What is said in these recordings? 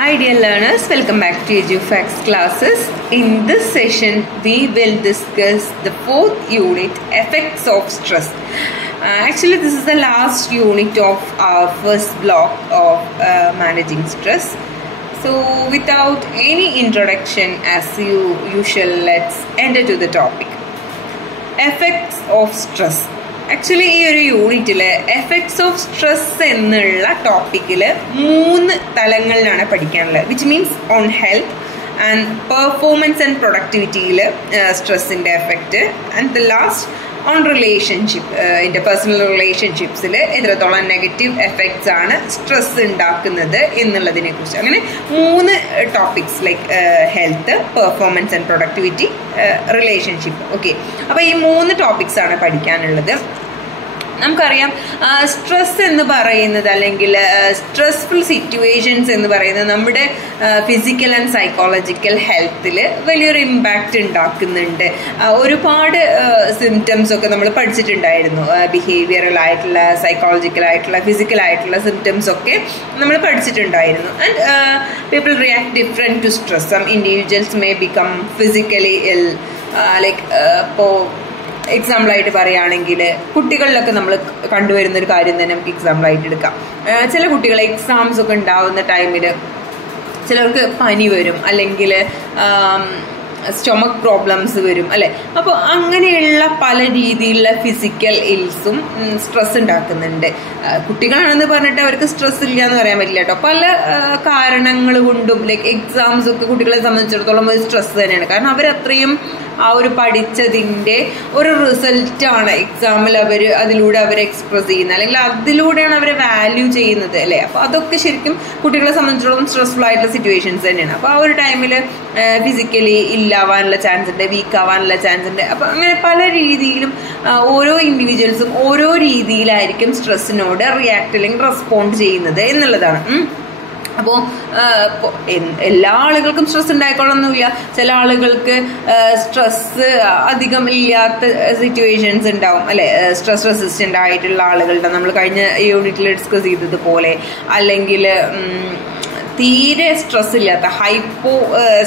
Hi dear learners, welcome back to EduFacts classes. In this session, we will discuss the fourth unit, effects of stress. Actually, this is the last unit of our first block of managing stress. So, without any introduction as usual, let's enter to the topic. Effects of stress. Actually ഈ ഒരു യൂണിറ്റിൽ effects of stress എന്നുള്ള ടോപ്പിക്കിൽ 3 തലങ്ങളിലാണ് പഠിക്കാനുള്ളത്, which means on health and performance and പ്രൊഡക്ടിവിറ്റിയിൽ സ്ട്രെസ്സിൻ്റെ effect, and the last on relationship, personal റിലേഷൻഷിപ്സിൽ എത്രത്തോളം നെഗറ്റീവ് എഫക്ട്സ് ആണ് സ്ട്രെസ് ഉണ്ടാക്കുന്നത് എന്നുള്ളതിനെ കുറിച്ച്. അങ്ങനെ 3 topics like health, performance and productivity, relationship. Okay, അപ്പോൾ ഈ 3 ടോപ്പിക്സ് ആണ് പഠിക്കാനുള്ളത്. നമുക്കറിയാം, സ്ട്രെസ് എന്ന് പറയുന്നത് അല്ലെങ്കിൽ സ്ട്രെസ്ഫുൾ സിറ്റുവേഷൻസ് എന്ന് പറയുന്നത് നമ്മുടെ ഫിസിക്കൽ ആൻഡ് സൈക്കോളജിക്കൽ ഹെൽത്തിൽ വലിയൊരു ഇമ്പാക്റ്റ് ഉണ്ടാക്കുന്നുണ്ട്. ഒരുപാട് സിംറ്റംസ് ഒക്കെ നമ്മൾ പഠിച്ചിട്ടുണ്ടായിരുന്നു. ബിഹേവിയറൽ ആയിട്ടുള്ള, സൈക്കോളജിക്കൽ ആയിട്ടുള്ള, ഫിസിക്കൽ ആയിട്ടുള്ള സിംറ്റംസ് ഒക്കെ നമ്മൾ പഠിച്ചിട്ടുണ്ടായിരുന്നു. And people react different to stress. Some individuals may become physically ill. Like ഇപ്പോൾ എക്സാമ്പിളായിട്ട് പറയുകയാണെങ്കിൽ കുട്ടികളിലൊക്കെ നമ്മൾ കണ്ടുവരുന്നൊരു കാര്യം തന്നെ നമുക്ക് എക്സാമ്പിളായിട്ട് എടുക്കാം. ചില കുട്ടികൾ എക്സാംസ് ഒക്കെ ഉണ്ടാവുന്ന ടൈമിൽ ചിലർക്ക് പനി വരും, അല്ലെങ്കിൽ സ്റ്റൊമക് പ്രോബ്ലംസ് വരും, അല്ലേ? അപ്പോൾ അങ്ങനെയുള്ള പല രീതിയിലുള്ള ഫിസിക്കൽ ഇൽസും സ്ട്രെസ് ഉണ്ടാക്കുന്നുണ്ട്. കുട്ടികളാണെന്ന് പറഞ്ഞിട്ട് അവർക്ക് സ്ട്രെസ് ഇല്ല എന്ന് പറയാൻ പറ്റില്ല കേട്ടോ. പല കാരണങ്ങൾ കൊണ്ടും ലൈക്ക് എക്സാംസ് ഒക്കെ കുട്ടികളെ സംബന്ധിച്ചിടത്തോളം ഒരു സ്ട്രെസ് തന്നെയാണ്. കാരണം അവരത്രയും ആ ഒരു പഠിച്ചതിൻ്റെ ഒരു റിസൾട്ടാണ് എക്സാമിൽ അതിലൂടെ അവർ എക്സ്പ്രസ് ചെയ്യുന്നത്, അല്ലെങ്കിൽ അതിലൂടെയാണ് അവർ വാല്യൂ ചെയ്യുന്നത്, അല്ലേ? അപ്പോൾ അതൊക്കെ ശരിക്കും കുട്ടികളെ സംബന്ധിച്ചിടത്തോളം സ്ട്രെസ്ഫുൾ ആയിട്ടുള്ള സിറ്റുവേഷൻസ് തന്നെയാണ്. അപ്പോൾ ആ ഒരു ടൈമിൽ ഫിസിക്കലി ഇല്ലാവാനുള്ള ചാൻസ് ഉണ്ട്, വീക്ക് ആവാനുള്ള ചാൻസ് ഉണ്ട്. അപ്പോൾ അങ്ങനെ പല രീതിയിലും ഓരോ ഇൻഡിവിജ്വൽസും ഓരോ രീതിയിലായിരിക്കും സ്ട്രെസ്സിനോട് റിയാക്ട് അല്ലെങ്കിൽ റെസ്പോണ്ട് ചെയ്യുന്നത് എന്നുള്ളതാണ്. അപ്പോൾ എല്ലാ ആളുകൾക്കും സ്ട്രെസ് ഉണ്ടായിക്കൊള്ളണമെന്നില്ല. ചില ആളുകൾക്ക് സ്ട്രെസ് അധികം ഇല്ലാത്ത സിറ്റുവേഷൻസ് ഉണ്ടാവും, അല്ലെ? സ്ട്രെസ് റെസിസ്റ്റൻ്റ് ആയിട്ടുള്ള ആളുകളുടെ, നമ്മൾ കഴിഞ്ഞ യൂണിറ്റിൽ ഡിസ്കസ് ചെയ്തതുപോലെ, അല്ലെങ്കിൽ തീരെ സ്ട്രെസ് ഇല്ലാത്ത ഹൈപ്പോ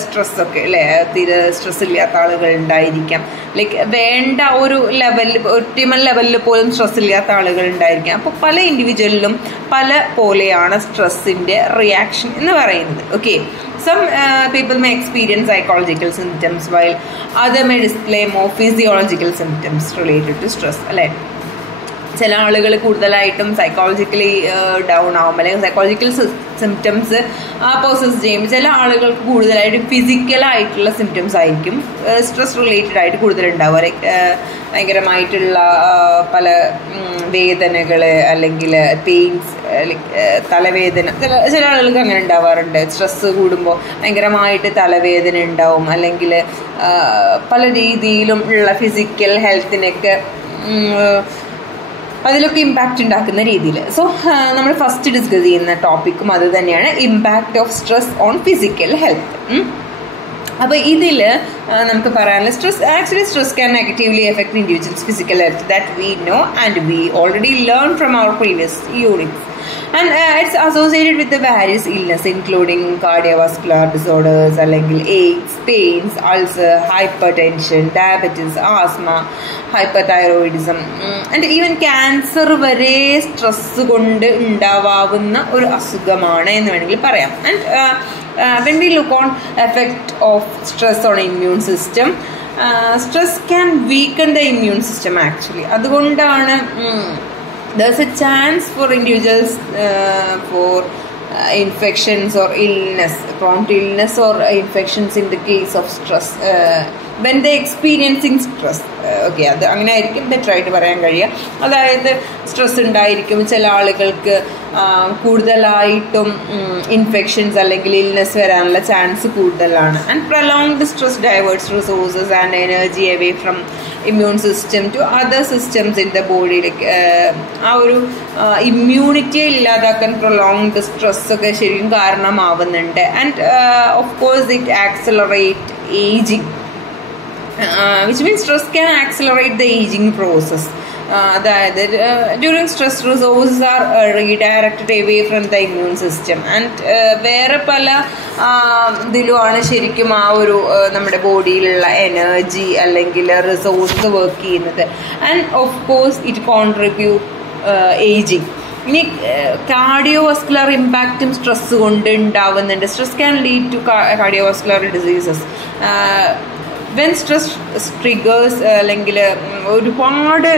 സ്ട്രെസ് ഒക്കെ, അല്ലേ? തീരെ സ്ട്രെസ് ഇല്ലാത്ത ആളുകൾ ഉണ്ടായിരിക്കാം. ലൈക്ക് വേണ്ട ഒരു ലെവലിൽ, ഒപ്റ്റിമൽ ലെവലിൽ പോലും സ്ട്രെസ് ഇല്ലാത്ത ആളുകൾ ഉണ്ടായിരിക്കാം. അപ്പോൾ പല ഇൻഡിവിജ്വലിലും പല പോലെയാണ് സ്ട്രെസ്സിൻ്റെ റിയാക്ഷൻ എന്ന് പറയുന്നത്. Okay, some people may experience psychological symptoms while other may display more physiological symptoms related to stress, അല്ലേ? ചില ആളുകൾ കൂടുതലായിട്ടും സൈക്കോളജിക്കലി ഡൗൺ ആവും, അല്ലെങ്കിൽ സൈക്കോളജിക്കൽ സിംറ്റംസ് പ്രോസസ് ചെയ്യുമ്പോൾ ചില ആളുകൾക്ക് കൂടുതലായിട്ട് ഫിസിക്കലായിട്ടുള്ള സിംറ്റംസ് ആയിരിക്കും സ്ട്രെസ് റിലേറ്റഡ് ആയിട്ട് കൂടുതലുണ്ടാവുക. ലൈക്ക് ഭയങ്കരമായിട്ടുള്ള പല വേദനകൾ, അല്ലെങ്കിൽ പെയിൻസ്, ലൈക്ക് തലവേദന. ചില ആളുകൾക്ക് അങ്ങനെ ഉണ്ടാവാറുണ്ട്. സ്ട്രെസ് കൂടുമ്പോൾ ഭയങ്കരമായിട്ട് തലവേദന ഉണ്ടാവും, അല്ലെങ്കിൽ പല രീതിയിലും ഉള്ള ഫിസിക്കൽ ഹെൽത്തിനൊക്കെ അതിലൊക്കെ ഇമ്പാക്റ്റ് ഉണ്ടാക്കുന്ന രീതിയിൽ. സോ നമ്മൾ ഫസ്റ്റ് ഡിസ്കസ് ചെയ്യുന്ന ടോപ്പിക്കും അത് തന്നെയാണ്, impact of stress on physical health. അപ്പോൾ ഇതിൽ നമുക്ക് പറയാനുള്ള stress can negatively affect individuals physical health, that we know and we already learn from our previous units. And it's associated with the various illness including cardiovascular disorders, അല്ലെങ്കിൽ aches, pains, ulcer, hypertension, diabetes, asthma, hyperthyroidism, and even cancer വരെ stress കൊണ്ട് ഉണ്ടാവാവുന്ന ഒരു അസുഖമാണ് എന്ന് വേണമെങ്കിൽ പറയാം. And when we look on effect of stress on immune system, stress can weaken the immune system actually. അതുകൊണ്ടാണ് there's a chance for individuals for infections or illness, prone to illness or infections in the case of stress when they experiencing stress. Okay, അത് അങ്ങനെ ആയിരിക്കും ബെറ്ററായിട്ട് പറയാൻ കഴിയുക. അതായത് stress ഉണ്ടായിരിക്കും ചില ആളുകൾക്ക് കൂടുതലായിട്ടും ഇൻഫെക്ഷൻസ് അല്ലെങ്കിൽ ഇൽനെസ് വരാനുള്ള ചാൻസ് കൂടുതലാണ്. And prolonged stress diverts resources and energy away from immune system to other systems in the ബോഡിയിലേക്ക്. ആ ഒരു ഇമ്മ്യൂണിറ്റിയെ ഇല്ലാതാക്കാൻ പ്രൊലോങ്ഡ് സ്ട്രെസ് ഒക്കെ ശരിക്കും കാരണമാവുന്നുണ്ട്. And of course it accelerate ageing, which means stress can accelerate the aging process. അതായത് during stress resources are redirected away from the immune system and വേറെ പല ഇതിലുമാണ് ശരിക്കും ആ ഒരു നമ്മുടെ ബോഡിയിലുള്ള എനർജി അല്ലെങ്കിൽ റിസോഴ്സ് വർക്ക് ചെയ്യുന്നത്. And of course it contribute ageing. ഇനി കാർഡിയോവാസ്കുലർ ഇമ്പാക്റ്റും സ്ട്രെസ് കൊണ്ട് ഉണ്ടാവുന്നുണ്ട്. Stress can lead to cardiovascular diseases. When stress triggers അല്ലെങ്കിൽ ഒരുപാട്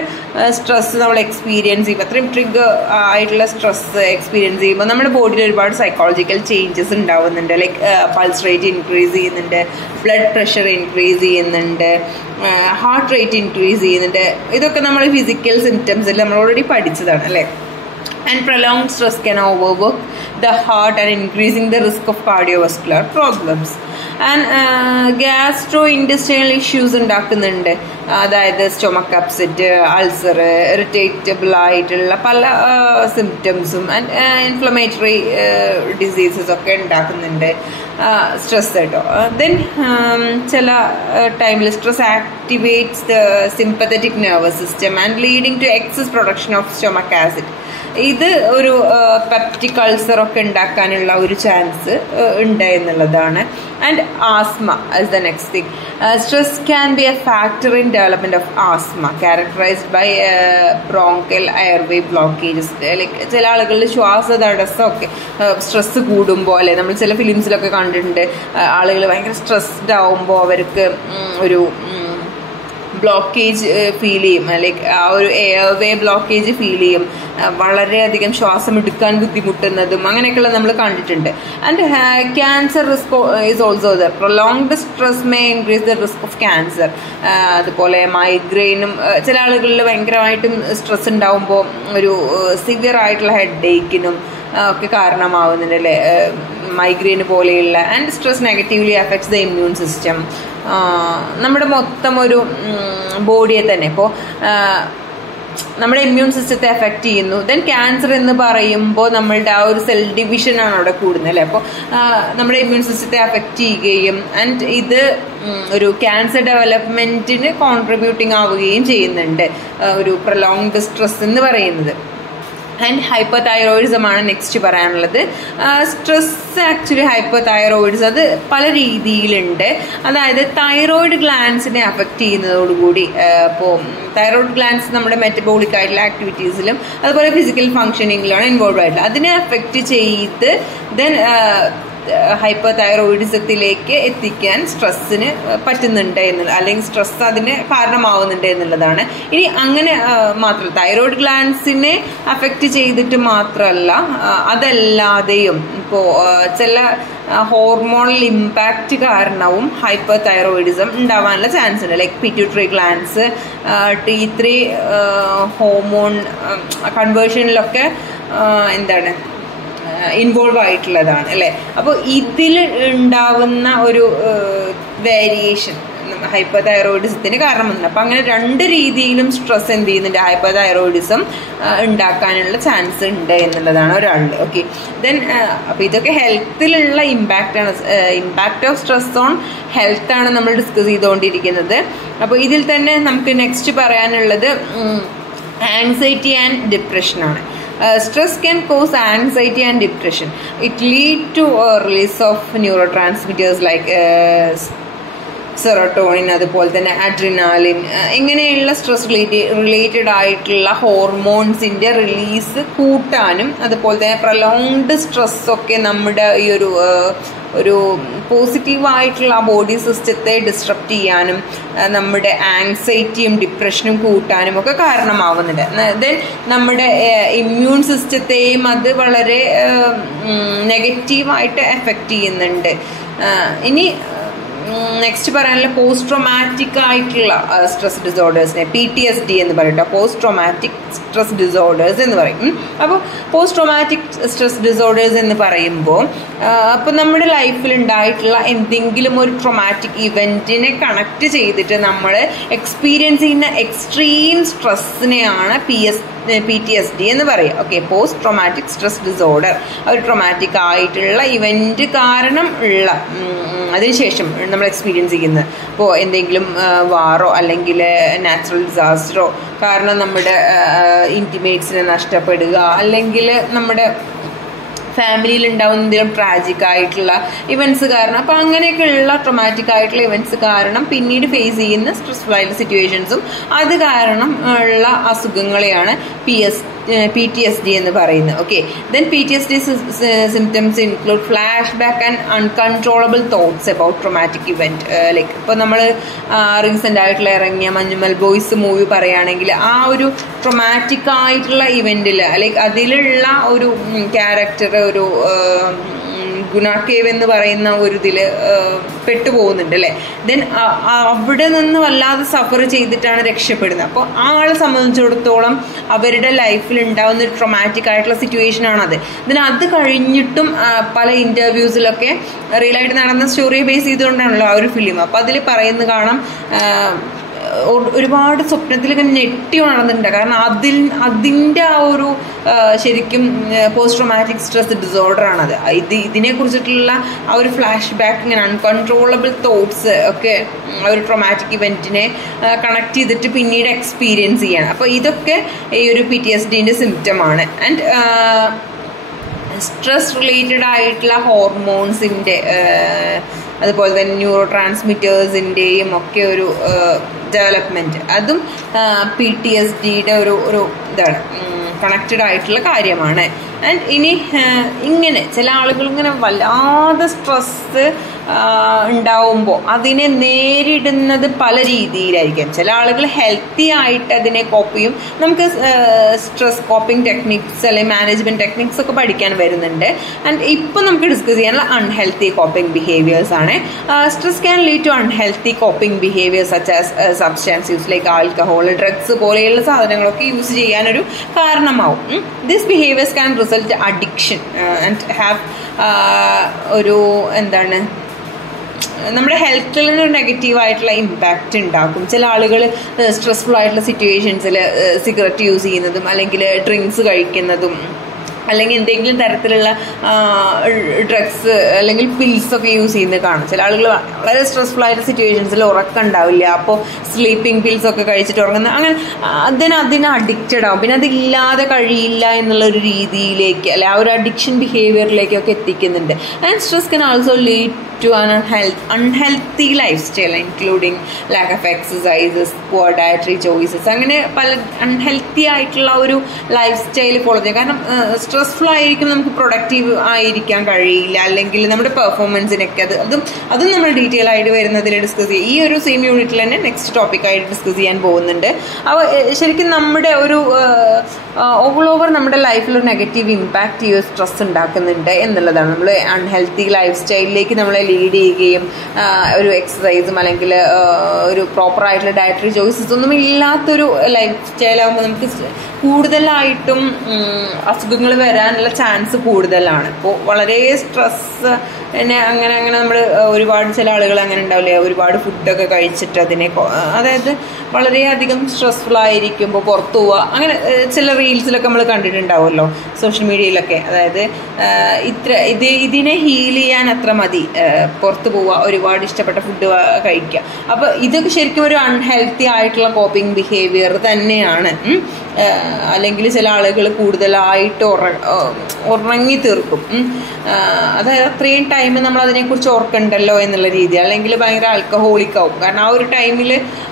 സ്ട്രെസ് നമ്മൾ എക്സ്പീരിയൻസ് ചെയ്യുമ്പോൾ, അത്രയും ട്രിഗർ ആയിട്ടുള്ള സ്ട്രെസ് എക്സ്പീരിയൻസ് ചെയ്യുമ്പോൾ നമ്മുടെ ബോഡിയിൽ ഒരുപാട് സൈക്കോളജിക്കൽ ചേഞ്ചസ് ഉണ്ടാവുന്നുണ്ട്. ലൈക്ക് പൾസ് റേറ്റ് ഇൻക്രീസ് ചെയ്യുന്നുണ്ട്, ബ്ലഡ് പ്രഷർ ഇൻക്രീസ് ചെയ്യുന്നുണ്ട്, ഹാർട്ട് റേറ്റ് ഇൻക്രീസ് ചെയ്യുന്നുണ്ട്. ഇതൊക്കെ നമ്മൾ ഫിസിക്കൽ സിംറ്റംസിൽ നമ്മൾ ഓൾറെഡി പഠിച്ചതാണ് അല്ലേ. And prolonged stress can overwork the heart and increasing the risk of cardiovascular problems. And gastrointestinal issues ഉണ്ടാക്കുന്നുണ്ട്. അതായത് സ്റ്റൊമക്ക് അപ്സെറ്റ്, അൾസർ, ഇറിറ്റേറ്റബിൾ ആയിട്ടുള്ള പല സിംറ്റംസും ആൻഡ് ഇൻഫ്ലമേറ്ററി ഡിസീസസ് ഒക്കെ ഉണ്ടാക്കുന്നുണ്ട് സ്ട്രെസ് കേട്ടോ. ദെൻ ചില ടൈമിൽ stress activates the sympathetic nervous system and leading to excess production of stomach acid. ഇത് ഒരു പെപ്റ്റിക് അൾസർ ഒക്കെ ഉണ്ടാക്കാനുള്ള ഒരു ചാൻസ് ഉണ്ട് എന്നുള്ളതാണ്. And asthma as the next thing. Stress can be a factor in development of asthma characterised by bronchial airway blockages. Like ചില ആളുകളിൽ ശ്വാസതടസ്സമൊക്കെ stress കൂടുമ്പോൾ, അല്ലെ നമ്മൾ ചില ഫിലിംസിലൊക്കെ കണ്ടിട്ടുണ്ട്, ആളുകൾ ഭയങ്കര സ്ട്രെസ്ഡ് ആവുമ്പോൾ അവർക്ക് ഒരു ബ്ലോക്കേജ് ഫീൽ ചെയ്യും, ലൈക്ക് ആ ഒരു എയർവേ ബ്ലോക്കേജ് ഫീൽ ചെയ്യും, വളരെയധികം ശ്വാസം എടുക്കാൻ ബുദ്ധിമുട്ടുന്നതും അങ്ങനെയൊക്കെയുള്ള നമ്മൾ കണ്ടിട്ടുണ്ട്. And cancer risk is also there. Prolonged stress may increase the risk of cancer. അതുപോലെ മൈഗ്രെയിനും ചില ആളുകളിൽ ഭയങ്കരമായിട്ടും സ്ട്രെസ് ഉണ്ടാവുമ്പോൾ ഒരു സിവിയർ ആയിട്ടുള്ള ഹെഡ് ഏക്കിനും ഒക്കെ കാരണമാവുന്നുണ്ട് അല്ലേ, മൈഗ്രെയിന് പോലെയുള്ള. And stress negatively affects the immune system. നമ്മുടെ മൊത്തം ഒരു ബോഡിയെ തന്നെ ഇപ്പോൾ നമ്മുടെ ഇമ്മ്യൂൺ സിസ്റ്റത്തെ എഫക്റ്റ് ചെയ്യുന്നു. ദെൻ ക്യാൻസർ എന്ന് പറയുമ്പോൾ നമ്മളുടെ ആ ഒരു സെൽ ഡിവിഷനാണ് അവിടെ കൂടുന്നത് അല്ലേ. അപ്പോൾ നമ്മുടെ ഇമ്മ്യൂൺ സിസ്റ്റത്തെ എഫക്റ്റ് ചെയ്യുകയും ആൻഡ് ഇത് ഒരു ക്യാൻസർ ഡെവലപ്മെൻറ്റിന് കോൺട്രിബ്യൂട്ടിങ് ആവുകയും ചെയ്യുന്നുണ്ട് ഒരു പ്രൊലോങ്ഡ് സ്ട്രെസ് എന്ന് പറയുന്നത്. ആൻഡ് ഹൈപ്പർ തൈറോയിഡിസമാണ് നെക്സ്റ്റ് പറയാനുള്ളത്. സ്ട്രെസ് ആക്ച്വലി ഹൈപ്പർ തൈറോയിഡിസം അത് പല രീതിയിലുണ്ട്. അതായത് തൈറോയിഡ് ഗ്ലാൻസിനെ അഫക്റ്റ് ചെയ്യുന്നതോടുകൂടി ഇപ്പോൾ തൈറോയിഡ് ഗ്ലാൻസ് നമ്മുടെ മെറ്റബോളിക് ആയിട്ടുള്ള ആക്ടിവിറ്റീസിലും അതുപോലെ ഫിസിക്കൽ ഫങ്ഷനിങ്ങിലാണ് ഇൻവോൾവ് ആയിട്ടുള്ളത്. അതിനെ അഫക്റ്റ് ചെയ്ത് ദെൻ ഹൈപ്പർ തൈറോയിഡിസത്തിലേക്ക് എത്തിക്കാൻ സ്ട്രെസ്സിന് പറ്റുന്നുണ്ട് എന്നുള്ള, അല്ലെങ്കിൽ സ്ട്രെസ് അതിന് കാരണമാവുന്നുണ്ട് എന്നുള്ളതാണ്. ഇനി അങ്ങനെ മാത്രം തൈറോയിഡ് ഗ്ലാൻസിനെ അഫക്റ്റ് ചെയ്തിട്ട് മാത്രമല്ല, അതല്ലാതെയും ഇപ്പോൾ ചില ഹോർമോണൽ ഇമ്പാക്റ്റ് കാരണവും ഹൈപ്പർ തൈറോയിഡിസം ഉണ്ടാവാനുള്ള ചാൻസ് ഉണ്ട്. Like pituitary glands T3 hormone കൺവേർഷനിലൊക്കെ എന്താണ് ഇൻവോൾവ് ആയിട്ടുള്ളതാണ് അല്ലേ. അപ്പോൾ ഇതിൽ ഉണ്ടാവുന്ന ഒരു വേരിയേഷൻ ഹൈപ്പർ തൈറോയിഡിസത്തിന് കാരണമുണ്ട്. അപ്പം അങ്ങനെ രണ്ട് രീതിയിലും സ്ട്രെസ് എന്ത് ചെയ്യുന്നുണ്ട്, ഹൈപ്പർ തൈറോയിഡിസം ഉണ്ടാക്കാനുള്ള ചാൻസ് ഉണ്ട് എന്നുള്ളതാണ് ഒരാളിൽ. ഓക്കെ, ദെൻ അപ്പോൾ ഇതൊക്കെ ഹെൽത്തിലുള്ള ഇമ്പാക്റ്റാണ്. ഇമ്പാക്റ്റ് ഓഫ് സ്ട്രെസ് ഓൺ ഹെൽത്താണ് നമ്മൾ ഡിസ്കസ് ചെയ്തുകൊണ്ടിരിക്കുന്നത്. അപ്പോൾ ഇതിൽ തന്നെ നമുക്ക് നെക്സ്റ്റ് പറയാനുള്ളത് ആങ്സൈറ്റി ആൻഡ് ഡിപ്രഷനാണ്. Stress can cause anxiety and depression. It lead to release of neurotransmitters like serotonin, അതുപോലെ തന്നെ അഡ്രിനാലിൻ, ഇങ്ങനെയുള്ള സ്ട്രെസ് റിലേറ്റഡ് ആയിട്ടുള്ള ഹോർമോൺസിൻ്റെ റിലീസ് കൂട്ടാനും അതുപോലെ തന്നെ പ്രൊലോങ്ഡ് സ്ട്രെസ്സൊക്കെ നമ്മുടെ ഈ ഒരു പോസിറ്റീവായിട്ടുള്ള ബോഡി സിസ്റ്റത്തെ ഡിസ്ട്രപ്റ്റ് ചെയ്യാനും നമ്മുടെ ആങ്സൈറ്റിയും ഡിപ്രഷനും കൂട്ടാനും ഒക്കെ കാരണമാവുന്നുണ്ട്. ദെൻ നമ്മുടെ ഇമ്മ്യൂൺ സിസ്റ്റത്തെയും അത് വളരെ നെഗറ്റീവായിട്ട് എഫക്റ്റ് ചെയ്യുന്നുണ്ട്. ഇനി നെക്സ്റ്റ് പറയാനുള്ള പോസ്റ്റ് ട്രോമാറ്റിക് ആയിട്ടുള്ള സ്ട്രെസ് ഡിസോർഡേഴ്സിനെ PTSD എന്ന് പറയും കേട്ടോ, പോസ്റ്റ് ട്രോമാറ്റിക് സ്ട്രെസ് ഡിസോർഡേഴ്സ് എന്ന് പറയും. അപ്പോൾ പോസ്റ്റ് ട്രോമാറ്റിക് സ്ട്രെസ് ഡിസോർഡേഴ്സ് എന്ന് പറയുമ്പോൾ അപ്പോൾ നമ്മുടെ ലൈഫിൽ ഉണ്ടായിട്ടുള്ള എന്തെങ്കിലും ഒരു ട്രോമാറ്റിക് ഇവൻറ്റിനെ കണക്ട് ചെയ്തിട്ട് നമ്മൾ എക്സ്പീരിയൻസ് ചെയ്യുന്ന എക്സ്ട്രീം സ്ട്രെസ്സിനെയാണ് PTSD എന്ന് പറയാം. Okay, post traumatic stress disorder. ഒരു ട്രോമാറ്റിക് ആയിട്ടുള്ള ഇവന്റ് കാരണം ഉള്ള അതിനുശേഷം നമ്മൾ എക്സ്പീരിയൻസ് ചെയ്യുന്നത്, ഇപ്പോൾ എന്തെങ്കിലും വാറോ അല്ലെങ്കിൽ നാച്ചുറൽ ഡിസാസ്റ്ററോ കാരണം നമ്മുടെ ഇൻറ്റിമേറ്റ്സിനെ നഷ്ടപ്പെടുക, അല്ലെങ്കിൽ നമ്മുടെ ഫാമിലിയിൽ ഉണ്ടാവുന്ന എന്തെങ്കിലും ട്രാജിക് ആയിട്ടുള്ള ഇവൻറ്റ്സ് കാരണം, അപ്പോൾ അങ്ങനെയൊക്കെയുള്ള ട്രോമാറ്റിക് ആയിട്ടുള്ള ഇവൻറ്റ്സ് കാരണം പിന്നീട് ഫേസ് ചെയ്യുന്ന സ്ട്രെസ്ഫുൾ ആയിട്ടുള്ള സിറ്റുവേഷൻസും അത് കാരണം ഉള്ള അസുഖങ്ങളെയാണ് PTSD എന്ന് പറയുന്നത്. Okay, then PTSD symptoms include flash back and uncontrollable thoughts about traumatic event. Like ഇപ്പോൾ നമ്മൾ റീസെൻ്റ് ആയിട്ടുള്ള ഇറങ്ങിയ മഞ്ഞുമൽ ബോയ്സ് മൂവി പറയുകയാണെങ്കിൽ ആ ഒരു ട്രോമാറ്റിക് ആയിട്ടുള്ള ഇവന്റിൽ ലൈക്ക് അതിലുള്ള ഒരു ക്യാരക്ടർ ഒരു ഗുണാക്കേവ് എന്ന് പറയുന്ന ഒരു ഇതിൽ പെട്ടുപോകുന്നുണ്ട് അല്ലേ. ദെൻ അവിടെ നിന്ന് വല്ലാതെ സഫർ ചെയ്തിട്ടാണ് രക്ഷപ്പെടുന്നത്. അപ്പോൾ ആ ആളെ സംബന്ധിച്ചിടത്തോളം അവരുടെ ലൈഫിൽ ഉണ്ടാകുന്ന ഒരു ട്രോമാറ്റിക് ആയിട്ടുള്ള സിറ്റുവേഷൻ ആണത്. ദെൻ അത് കഴിഞ്ഞിട്ടും പല ഇൻ്റർവ്യൂസിലൊക്കെ റിയലായിട്ട് നടന്ന സ്റ്റോറിയെ ബേസ് ചെയ്തുകൊണ്ടാണല്ലോ ആ ഒരു ഫിലിം. അപ്പോൾ അതിൽ പറയുന്നത് കാണാം ഒരുപാട് സ്വപ്നത്തിലൊക്കെ ഞെട്ടി ഉണർന്നിട്ടുണ്ട്. കാരണം അതിൻ്റെ ആ ഒരു ശരിക്കും പോസ്റ്റ് ട്രോമാറ്റിക് സ്ട്രെസ് ഡിസോർഡർ ആണത്. ഇതിനെ കുറിച്ചിട്ടുള്ള ആ ഒരു ഫ്ലാഷ് ബാക്ക്, ഇങ്ങനെ അൺകൺട്രോളബിൾ തോട്ട്സ് ഒക്കെ ആ ഒരു ട്രോമാറ്റിക് ഇവൻറ്റിനെ കണക്ട് ചെയ്തിട്ട് പിന്നീട് എക്സ്പീരിയൻസ് ചെയ്യണം. അപ്പോൾ ഇതൊക്കെ ഈ ഒരു PTSDൻ്റെ സിംറ്റമാണ്. ആൻഡ് സ്ട്രെസ് റിലേറ്റഡ് ആയിട്ടുള്ള ഹോർമോൺസിൻ്റെ അതുപോലെ തന്നെ ന്യൂറോ ട്രാൻസ്മിറ്റേഴ്സിൻ്റെയും ഒക്കെ ഒരു ഡെവലപ്മെൻറ്റ്, അതും PTSDയുടെ ഒരു ഇതാണ്, കണക്റ്റഡ് ആയിട്ടുള്ള കാര്യമാണ്. ആൻഡ് ഇനി ഇങ്ങനെ ചില ആളുകൾ ഇങ്ങനെ വല്ലാതെ സ്ട്രെസ് ഉണ്ടാവുമ്പോൾ അതിനെ നേരിടുന്നത് പല രീതിയിലായിരിക്കും. ചില ആളുകൾ ഹെൽത്തി ആയിട്ട് അതിനെ കോപ്പ് ചെയ്യും. നമുക്ക് സ്ട്രെസ് കോപ്പിംഗ് ടെക്നിക്സ് അല്ലെങ്കിൽ മാനേജ്മെൻറ്റ് ടെക്നിക്സ് ഒക്കെ പഠിക്കാൻ വരുന്നുണ്ട്. ആൻഡ് ഇപ്പോൾ നമുക്ക് ഡിസ്കസ് ചെയ്യാനുള്ള അൺഹെൽത്തി കോപ്പിംഗ് ബിഹേവിയേഴ്സ് ആണ്. Stress can lead to unhealthy coping behaviours such as substance use like alcohol, drugs പോലെയുള്ള സാധനങ്ങളൊക്കെ യൂസ് ചെയ്യാനൊരു കാരണമാവും. This behaviours can result addiction and have ഒരു എന്താണ് നമ്മുടെ ഹെൽത്തിൽ നിന്നൊരു നെഗറ്റീവായിട്ടുള്ള ഇമ്പാക്റ്റ് ഉണ്ടാക്കും. ചില ആളുകൾ സ്ട്രെസ്ഫുൾ ആയിട്ടുള്ള സിറ്റുവേഷൻസിൽ സിഗരറ്റ് യൂസ് ചെയ്യുന്നതും അല്ലെങ്കിൽ ഡ്രിങ്ക്സ് കഴിക്കുന്നതും അല്ലെങ്കിൽ എന്തെങ്കിലും തരത്തിലുള്ള ഡ്രഗ്സ് അല്ലെങ്കിൽ പിൽസൊക്കെ യൂസ് ചെയ്യുന്നത് കാണും. ചില ആളുകൾ വളരെ സ്ട്രെസ്ഫുൾ ആയിട്ടുള്ള സിറ്റുവേഷൻസിൽ ഉറക്കം ഉണ്ടാവില്ല, അപ്പോൾ സ്ലീപ്പിംഗ് പിൽസൊക്കെ കഴിച്ചിട്ട് ഉറങ്ങുന്ന അങ്ങനെ അതിന് അഡിക്റ്റഡ് ആവും. പിന്നെ അതില്ലാതെ കഴിയില്ല എന്നുള്ളൊരു രീതിയിലേക്ക് അല്ലെ ആ ഒരു അഡിക്ഷൻ ബിഹേവിയറിലേക്കൊക്കെ എത്തിക്കുന്നുണ്ട്. And stress can also lead to an unhealthy lifestyle including lack of exercises, poor dietary choices, അങ്ങനെ പല അൺഹെൽത്തി ആയിട്ടുള്ള ഒരു ലൈഫ് സ്റ്റൈൽ ഫോളോ ചെയ്യാം. കാരണം സ്ട്രെസ്ഫുൾ ആയിരിക്കും, നമുക്ക് പ്രൊഡക്റ്റീവ് ആയിരിക്കാൻ കഴിയില്ല, അല്ലെങ്കിൽ നമ്മുടെ പെർഫോമൻസിനൊക്കെ അതും നമ്മൾ ഡീറ്റെയിൽ ആയിട്ട് വരുന്നതിൽ ഡിസ്കസ് ചെയ്യും. ഈ ഒരു സെയിം യൂണിറ്റിൽ തന്നെ നെക്സ്റ്റ് ടോപ്പിക്കായിട്ട് ഡിസ്കസ് ചെയ്യാൻ പോകുന്നുണ്ട്. അപ്പോൾ ശരിക്കും നമ്മുടെ ഒരു ഓൾ ഓവർ നമ്മുടെ ലൈഫിൽ ഒരു നെഗറ്റീവ് ഇമ്പാക്റ്റ് ഈ ഒരു സ്ട്രെസ് ഉണ്ടാക്കുന്നുണ്ട് എന്നുള്ളതാണ്. നമ്മൾ അൺഹെൽത്തി ലൈഫ് സ്റ്റൈലിലേക്ക് നമ്മളെ ലീഡ് ചെയ്യുകയും ഒരു എക്സസൈസും അല്ലെങ്കിൽ ഒരു പ്രോപ്പറായിട്ടുള്ള ഡയറ്ററി ചോയ്സസ് ഒന്നും ഇല്ലാത്തൊരു ലൈഫ് സ്റ്റൈലാകുമ്പോൾ നമുക്ക് കൂടുതലായിട്ടും അസുഖങ്ങൾ വരാനുള്ള ചാൻസ് കൂടുതലാണ്. അപ്പോൾ വളരെ സ്ട്രെസ് അങ്ങനെ നമ്മൾ ഒരുപാട് ചില ആളുകൾ അങ്ങനെ ഉണ്ടാവില്ലേ, ഒരുപാട് ഫുഡൊക്കെ കഴിച്ചിട്ട് അതിനെ അതായത് വളരെയധികം സ്ട്രെസ്ഫുൾ ആയിരിക്കുമ്പോൾ പുറത്തു പോവുക, അങ്ങനെ ചില റീൽസിലൊക്കെ നമ്മൾ കണ്ടിട്ടുണ്ടാവുമല്ലോ സോഷ്യൽ മീഡിയയിലൊക്കെ. അതായത് ഇതിനെ ഹീൽ ചെയ്യാൻ അത്ര മതി, പുറത്ത് പോവുക, ഒരുപാട് ഇഷ്ടപ്പെട്ട ഫുഡ് കഴിക്കുക. അപ്പോൾ ഇതൊക്കെ ശരിക്കും ഒരു അൺഹെൽത്തി ആയിട്ടുള്ള കോപ്പിംഗ് ബിഹേവിയർ തന്നെയാണ്. അല്ലെങ്കിൽ ചില ആളുകൾ കൂടുതലായിട്ട് ഉറങ്ങി തീർക്കും. അതായത് അത്രയും ടൈം നമ്മൾ അതിനെക്കുറിച്ച് ഓർക്കണ്ടല്ലോ എന്നുള്ള രീതി, അല്ലെങ്കിൽ ഭയങ്കര ആൽക്കഹോളിക് ആവും. കാരണം ആ ഒരു ടൈമിൽ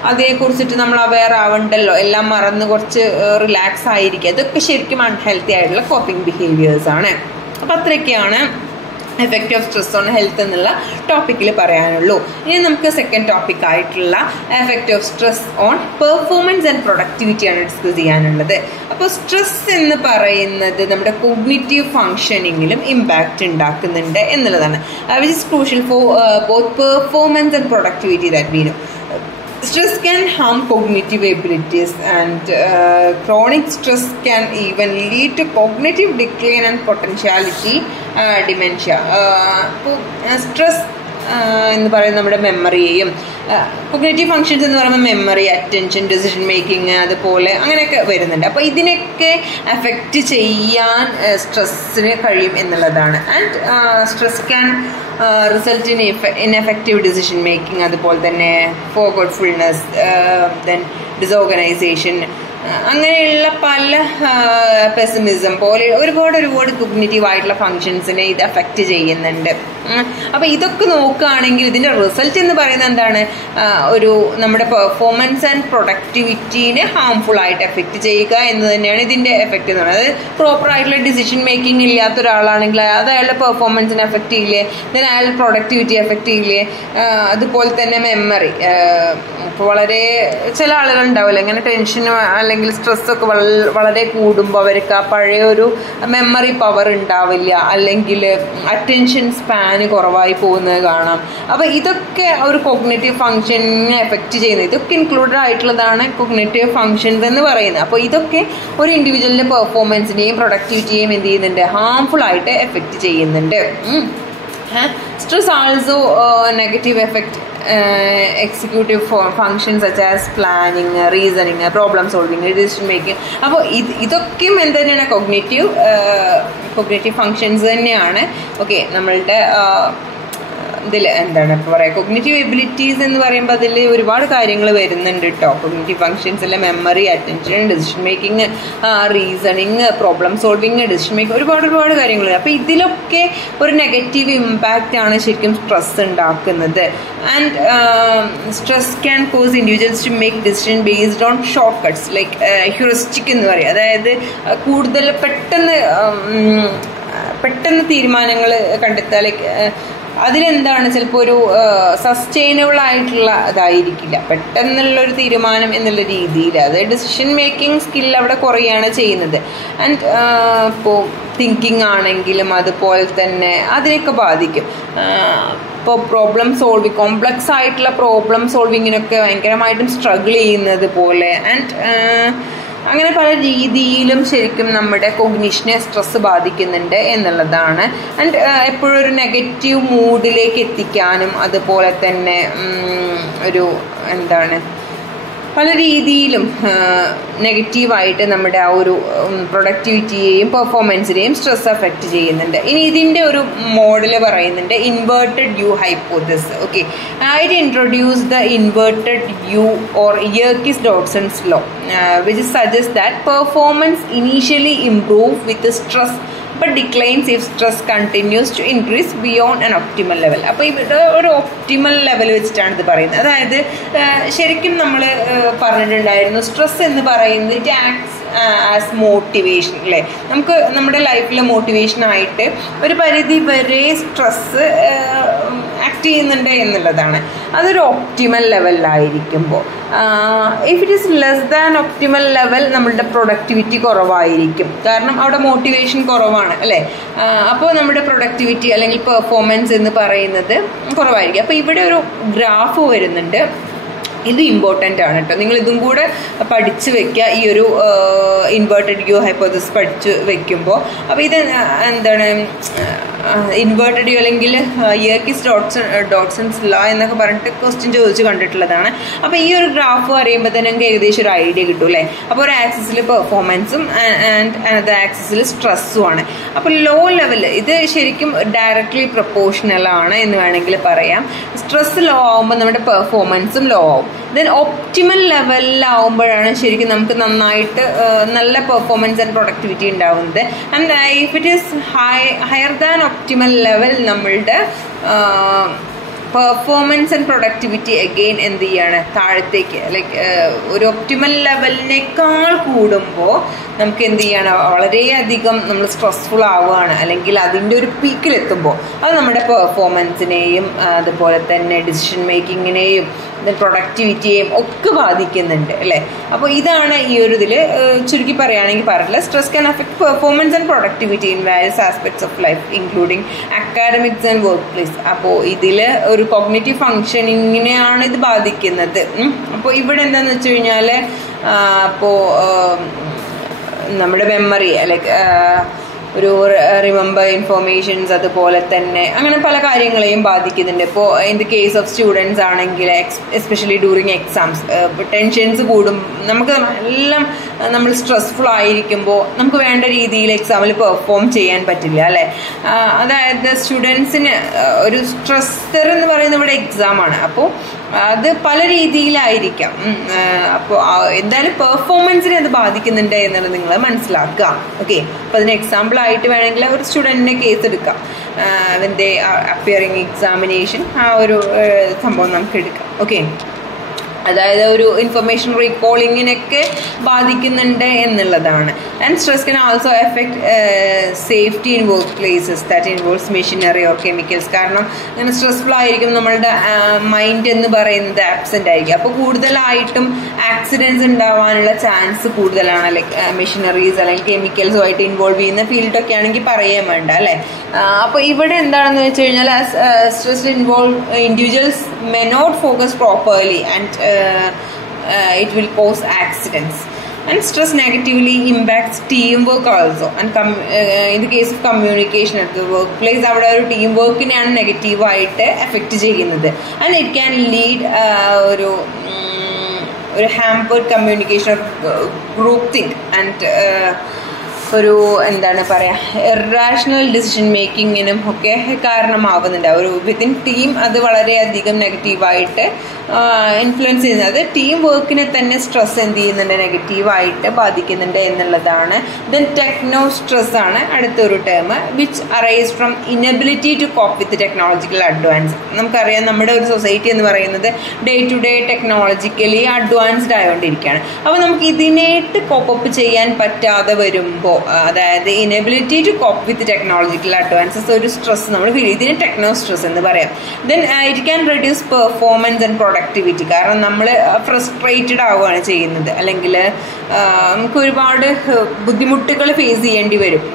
അതിനെക്കുറിച്ചിട്ട് നമ്മൾ അവെയർ ആവണ്ടല്ലോ, എല്ലാം മറന്ന് കുറച്ച് റിലാക്സ് ആയിരിക്കുക. ഇതൊക്കെ ശരിക്കും അൺഹെൽത്തി ആയിട്ടുള്ള കോപ്പിംഗ് ബിഹേവിയേഴ്സ് ആണ്. അപ്പോൾ അത്രയൊക്കെയാണ് effect of stress on health എന്നുള്ള ടോപ്പിക്കിൽ പറയാനുള്ളൂ. ഇനി നമുക്ക് സെക്കൻഡ് ടോപ്പിക് ആയിട്ടുള്ള effect of stress on performance and പ്രൊഡക്ടിവിറ്റിയാണ് ഡിസ്കസ് ചെയ്യാനുള്ളത്. അപ്പോൾ സ്ട്രെസ് എന്ന് പറയുന്നത് നമ്മുടെ കോഗ്നിറ്റീവ് ഫങ്ഷനിങ്ങിലും ഇമ്പാക്റ്റ് ഉണ്ടാക്കുന്നുണ്ട് എന്നുള്ളതാണ്. Which is crucial for both performance and productivity that we no. Stress can harm cognitive abilities and chronic stress can even lead to cognitive decline and potentiality dementia. Stress എന്ന് പറയുന്നത് നമ്മുടെ മെമ്മറിയെയും, cognitive functions എന്ന് പറയുമ്പോൾ memory, attention, decision making അതുപോലെ അങ്ങനെയൊക്കെ വരുന്നുണ്ട്. അപ്പോൾ ഇതിനൊക്കെ എഫക്റ്റ് ചെയ്യാൻ സ്ട്രെസ്സിന് കഴിയും എന്നുള്ളതാണ്. And stress can result in ineffective decision making, അതുപോലെ തന്നെ ഫോർഗോട്ട്ഫുൾനെസ്, ദെൻ ഡിസോർഗനൈസേഷൻ, അങ്ങനെയുള്ള പല പെസിമിസം പോലെ ഒരുപാട് കോഗ്നിറ്റീവ് ആയിട്ടുള്ള ഫങ്ഷൻസിനെ ഇത് എഫക്റ്റ് ചെയ്യുന്നുണ്ട്. അപ്പോൾ ഇതൊക്കെ നോക്കുകയാണെങ്കിൽ ഇതിൻ്റെ റിസൾട്ട് എന്ന് പറയുന്നത് എന്താണ്? നമ്മുടെ പെർഫോമൻസ് ആൻഡ് പ്രൊഡക്ടിവിറ്റീനെ ഹാംഫുൾ ആയിട്ട് എഫക്റ്റ് ചെയ്യുക എന്ന് തന്നെയാണ് ഇതിൻ്റെ എഫക്റ്റ് എന്ന് പറയുന്നത്. അതായത് പ്രോപ്പർ ആയിട്ടുള്ള ഡിസിഷൻ മേക്കിംഗ് ഇല്ലാത്ത ഒരാളാണെങ്കിൽ അത് അയാളുടെ പെർഫോമൻസിനെ എഫക്റ്റ് ചെയ്യില്ലേ, ദെൻ അയാളുടെ പ്രൊഡക്ടിവിറ്റി എഫക്റ്റ് ചെയ്യില്ലേ. അതുപോലെ തന്നെ മെമ്മറി, ഇപ്പോൾ വളരെ ചില ആളുകൾ ഉണ്ടാവില്ല ഇങ്ങനെ ടെൻഷനും അല്ലെങ്കിൽ സ്ട്രെസ്സൊക്കെ വളരെ കൂടുമ്പോൾ അവർക്ക് ആ പഴയ ഒരു മെമ്മറി പവർ ഉണ്ടാവില്ല, അല്ലെങ്കിൽ അറ്റൻഷൻ സ്പാന് കുറവായി പോകുന്നത് കാണാം. അപ്പോൾ ഇതൊക്കെ ഒരു കോഗ്നിറ്റീവ് ഫങ്ഷനെ എഫക്റ്റ് ചെയ്യുന്നത്, ഇതൊക്കെ ഇൻക്ലൂഡഡ് ആയിട്ടുള്ളതാണ് കോഗ്നിറ്റീവ് ഫങ്ഷൻസ് എന്ന് പറയുന്നത്. അപ്പോൾ ഇതൊക്കെ ഒരു ഇൻഡിവിജ്വലിൻ്റെ പെർഫോമൻസിനെയും പ്രൊഡക്ടിവിറ്റിയെയും എന്ത് ചെയ്യുന്നുണ്ട്? ഹാംഫുൾ ആയിട്ട് എഫക്റ്റ് ചെയ്യുന്നുണ്ട്. Stress also negative effect executive functions such as planning, reasoning, problem solving, decision making. അപ്പോൾ ഇതൊക്കെയും എന്ത് തന്നെയാണ്? കോഗ്നിറ്റീവ് ഫങ്ഷൻസ് തന്നെയാണ്. ഓക്കെ, നമ്മളുടെ ഇതിൽ എന്താണ് ഇപ്പോൾ പറയുക, കോഗ്നിറ്റീവ് എബിലിറ്റീസ് എന്ന് പറയുമ്പോൾ അതിൽ ഒരുപാട് കാര്യങ്ങൾ വരുന്നുണ്ട് കേട്ടോ. കോഗ്നിറ്റീവ് ഫങ്ഷൻസിലെ memory, attention, decision making, reasoning, problem solving, decision making, ഒരുപാട് കാര്യങ്ങൾ. അപ്പോൾ ഇതിലൊക്കെ ഒരു നെഗറ്റീവ് ഇമ്പാക്റ്റ് ആണ് ശരിക്കും സ്ട്രെസ് ഉണ്ടാക്കുന്നത്. And stress can cause individuals to make decision based on short cuts like heuristic എന്ന് പറയും. അതായത് കൂടുതൽ പെട്ടെന്ന് തീരുമാനങ്ങൾ കണ്ടെത്തുക. ലൈക്ക് അതിലെന്താണ് ചിലപ്പോൾ ഒരു സസ്റ്റൈനബിൾ ആയിട്ടുള്ള ഇതായിരിക്കില്ല, പെട്ടെന്നുള്ളൊരു തീരുമാനം എന്നുള്ള രീതിയിൽ. അത് ഡിസിഷൻ മേക്കിംഗ് സ്കിൽ അവിടെ കുറയാണ് ചെയ്യുന്നത്. ആൻഡ് ഇപ്പോൾ തിങ്കിങ് ആണെങ്കിലും അതുപോലെ തന്നെ അതിനൊക്കെ ബാധിക്കും. ഇപ്പോൾ പ്രോബ്ലം സോൾവിങ്, കോംപ്ലക്സ് ആയിട്ടുള്ള പ്രോബ്ലം സോൾവിങ്ങിനൊക്കെ ഭയങ്കരമായിട്ടും സ്ട്രഗിൾ ചെയ്യുന്നത് പോലെ. ആൻഡ് അങ്ങനെ പല രീതിയിലും ശരിക്കും നമ്മുടെ കോഗ്നിഷനെ സ്ട്രെസ് ബാധിക്കുന്നുണ്ട് എന്നുള്ളതാണ്. ആൻഡ് എപ്പോഴും ഒരു നെഗറ്റീവ് മൂഡിലേക്ക് എത്തിക്കാനും അതുപോലെ തന്നെ ഒരു പല രീതിയിലും നെഗറ്റീവായിട്ട് നമ്മുടെ ആ ഒരു പ്രൊഡക്ടിവിറ്റിയെയും പെർഫോമൻസിനെയും സ്ട്രെസ് അഫക്റ്റ് ചെയ്യുന്നുണ്ട്. ഇനി ഇതിൻ്റെ ഒരു മോഡൽ പറയുന്നുണ്ട്, inverted U hypothesis. Okay, it introduce the inverted U or Yerkes Dodson's law which suggests that performance initially improve with stress but declines if stress continues to increase beyond an optimal level. അപ്പോൾ ഇവിടെ ഒരു optimal level വെച്ചിട്ടാണ് ഇത് പറയുന്നത്. അതായത് ശരിക്കും നമ്മൾ പറഞ്ഞിട്ടുണ്ടായിരുന്നു, സ്ട്രെസ് എന്ന് പറയുന്നത് ഇറ്റ് ആക്ട്സ് ആസ് മോട്ടിവേഷൻ അല്ലേ. നമുക്ക് നമ്മുടെ ലൈഫിൽ മോട്ടിവേഷനായിട്ട് ഒരു പരിധി വരെ സ്ട്രെസ് ആക്ട് ചെയ്യുന്നുണ്ട് എന്നുള്ളതാണ്. അതൊരു ഒപ്റ്റിമൽ ലെവലിലായിരിക്കുമ്പോൾ, if it is less than optimal level നമ്മളുടെ പ്രൊഡക്ടിവിറ്റി കുറവായിരിക്കും. കാരണം അവിടെ മോട്ടിവേഷൻ കുറവാണ് അല്ലേ. അപ്പോൾ നമ്മുടെ പ്രൊഡക്ടിവിറ്റി അല്ലെങ്കിൽ പെർഫോമൻസ് എന്ന് പറയുന്നത് കുറവായിരിക്കും. അപ്പോൾ ഇവിടെ ഒരു ഗ്രാഫ് വരുന്നുണ്ട്, ഇത് ഇമ്പോർട്ടൻ്റ് ആണ് കേട്ടോ. നിങ്ങൾ ഇതും കൂടെ പഠിച്ചു വെക്കുക, ഈ ഒരു ഇൻവേർട്ടഡ് യു ഹൈപ്പോത്തസിസ് പഠിച്ചു വെക്കുമ്പോൾ. അപ്പോൾ ഇത് എന്താണ് ഇൻവേർട്ടഡ് യു അല്ലെങ്കിൽ യെർക്കിസ്-ഡോഡ്സൺസ് ലോ എന്നൊക്കെ പറഞ്ഞിട്ട് ക്വസ്റ്റ്യൻ ചോദിച്ച് കണ്ടിട്ടുള്ളതാണ്. അപ്പോൾ ഈ ഒരു ഗ്രാഫ് അറിയുമ്പോൾ തന്നെ നമുക്ക് ഏകദേശം ഒരു ഐഡിയ കിട്ടും അല്ലേ. അപ്പോൾ ഒരു ആക്സിസിൽ പെർഫോമൻസും ആൻഡ് അനദർ ആക്സിസിൽ സ്ട്രെസ്സും ആണ്. അപ്പോൾ ലോ ലെവൽ ഇത് ശരിക്കും ഡയറക്ട്ലി പ്രൊപ്പോർഷണൽ ആണ് എന്ന് വേണമെങ്കിൽ പറയാം. സ്ട്രെസ് ലോ ആകുമ്പോൾ നമ്മുടെ പെർഫോമൻസും ലോ ആവും. ദെൻ ഒപ്റ്റിമൽ ലെവലിലാവുമ്പോഴാണ് ശരിക്കും നമുക്ക് നന്നായിട്ട് നല്ല പെർഫോമൻസ് ആൻഡ് പ്രൊഡക്ടിവിറ്റി ഉണ്ടാവുന്നത്. And if it is higher than optimal level നമ്മളുടെ പെർഫോമൻസ് ആൻഡ് പ്രൊഡക്ടിവിറ്റി അഗെയിൻ എന്ത് ചെയ്യാണ്, താഴത്തേക്ക് ലൈക്ക് ഒരു ഒപ്റ്റിമൽ ലെവലിനേക്കാൾ കൂടുമ്പോൾ നമുക്ക് എന്ത് ചെയ്യാണ്, വളരെയധികം നമ്മൾ സ്ട്രെസ്ഫുൾ ആവുകയാണ്. അല്ലെങ്കിൽ അതിൻ്റെ ഒരു പീക്കിലെത്തുമ്പോൾ അത് നമ്മുടെ പെർഫോമൻസിനെയും അതുപോലെ തന്നെ ഡിസിഷൻ മേക്കിങ്ങിനെയും പ്രൊഡക്ടിവിറ്റിയെയും ഒക്കെ ബാധിക്കുന്നുണ്ട് അല്ലേ. അപ്പോൾ ഇതാണ് ഈ ഒരു ഇതിൽ ചുരുക്കി പറയുകയാണെങ്കിൽ പറഞ്ഞില്ല, stress can affect performance and productivity in various aspects of life including academics and work place. അപ്പോൾ ഇതിൽ ഒരു കോഗ്നിറ്റീവ് ഫങ്ഷനിങ്ങിനെയാണ് ഇത് ബാധിക്കുന്നത്. അപ്പോൾ ഇവിടെ എന്താണെന്ന് വെച്ച് കഴിഞ്ഞാൽ അപ്പോൾ നമ്മുടെ മെമ്മറി ലൈക്ക് ഒരു റിമെമ്പർ ഇൻഫോർമേഷൻസ്, അതുപോലെ തന്നെ അങ്ങനെ പല കാര്യങ്ങളെയും ബാധിക്കുന്നുണ്ട്. ഇപ്പോൾ in the case of students ആണെങ്കിൽ എസ്പെഷ്യലി ഡ്യൂറിങ് എക്സാംസ് ടെൻഷൻസ് കൂടും. നമുക്ക് എല്ലാം നമ്മൾ സ്ട്രെസ്ഫുൾ ആയിരിക്കുമ്പോൾ നമുക്ക് വേണ്ട രീതിയിൽ എക്സാമിൽ പെർഫോം ചെയ്യാൻ പറ്റില്ല അല്ലേ. അതായത് സ്റ്റുഡൻസിന് ഒരു സ്ട്രെസ്സർ എന്ന് പറയുന്നത് ഇവിടെ എക്സാമാണ്. അപ്പോൾ അത് പല രീതിയിലായിരിക്കാം. അപ്പോൾ എന്തായാലും പെർഫോമൻസിനെ അത് ബാധിക്കുന്നുണ്ട് എന്നുള്ളത് നിങ്ങൾ മനസ്സിലാക്കുക. ഓക്കെ, അപ്പോൾ അതിന് എക്സാമ്പിൾ ആയിട്ട് വേണമെങ്കിൽ ഒരു സ്റ്റുഡൻറ്റിൻ്റെ കേസ് എടുക്കാം. വെൻ ദേ അപ്പിയറിംഗ് എക്സാമിനേഷൻ, ആ ഒരു സംഭവം നമുക്ക് എടുക്കാം. ഓക്കെ, അതായത് ഒരു ഇൻഫർമേഷൻ റീകോളിങ്ങിനൊക്കെ ബാധിക്കുന്നുണ്ട് എന്നുള്ളതാണ്. And stress can also effect safety in work places that involves machinery or chemicals. കാരണം അങ്ങനെ സ്ട്രെസ്ഫുൾ ആയിരിക്കും നമ്മളുടെ മൈൻഡ് എന്ന് പറയുന്നത് ആബ്സെൻ്റ് ആയിരിക്കും. അപ്പോൾ കൂടുതലായിട്ടും ആക്സിഡൻറ്റ്സ് ഉണ്ടാവാനുള്ള ചാൻസ് കൂടുതലാണ്. ലൈക്ക് മെഷീനറീസ് അല്ലെങ്കിൽ കെമിക്കൽസുമായിട്ട് ഇൻവോൾവ് ചെയ്യുന്ന ഫീൽഡൊക്കെ ആണെങ്കിൽ പറയാൻ വേണ്ട അല്ലേ. അപ്പോൾ ഇവിടെ എന്താണെന്ന് വെച്ച് കഴിഞ്ഞാൽ stress involve individuals may not focus properly and it will cause accidents. And stress negatively impacts teamwork also. And in the case of communication at the workplace, അവിടെ ഒരു ടീം വർക്കിനെയാണ് നെഗറ്റീവായിട്ട് എഫക്റ്റ് ചെയ്യുന്നത്. ആൻഡ് ഇറ്റ് ക്യാൻ ലീഡ് ഒരു hampered communication, group think and ഒരു എന്താണ് പറയുക irrational decision മേക്കിങ്ങിനും ഒക്കെ കാരണമാവുന്നുണ്ട്. ഒരു വിത്തിൻ ടീം അത് വളരെയധികം നെഗറ്റീവായിട്ട് ഇൻഫ്ലുവൻസ് ചെയ്യുന്നത്. അത് ടീം വർക്കിനെ തന്നെ സ്ട്രെസ് എന്ത് ചെയ്യുന്നുണ്ട്, നെഗറ്റീവായിട്ട് ബാധിക്കുന്നുണ്ട് എന്നുള്ളതാണ്. ദെൻ ടെക്നോ സ്ട്രെസ് ആണ് അടുത്തൊരു term, which arise from inability to cope with technological advance. നമുക്കറിയാം നമ്മുടെ ഒരു സൊസൈറ്റി എന്ന് പറയുന്നത് day to day technologically advanced ആയതുകൊണ്ടിരിക്കുകയാണ്. അപ്പോൾ നമുക്ക് ഇതിനായിട്ട് കോപ്പപ്പ് ചെയ്യാൻ പറ്റാതെ വരുമ്പോൾ, അതായത് inability to cope with technological advances ഒരു സ്ട്രെസ് നമ്മൾ ഫീൽ ചെയ്യും. ഇതിന് ടെക്നോ സ്ട്രെസ് എന്ന് പറയാം. Then it can reduce performance and productivity. കാരണം നമ്മൾ ഫ്രസ്ട്രേറ്റഡ് ആവുകയാണ് ചെയ്യുന്നത്, അല്ലെങ്കിൽ നമുക്ക് ഒരുപാട് ബുദ്ധിമുട്ടുകൾ ഫേസ് ചെയ്യേണ്ടി വരും.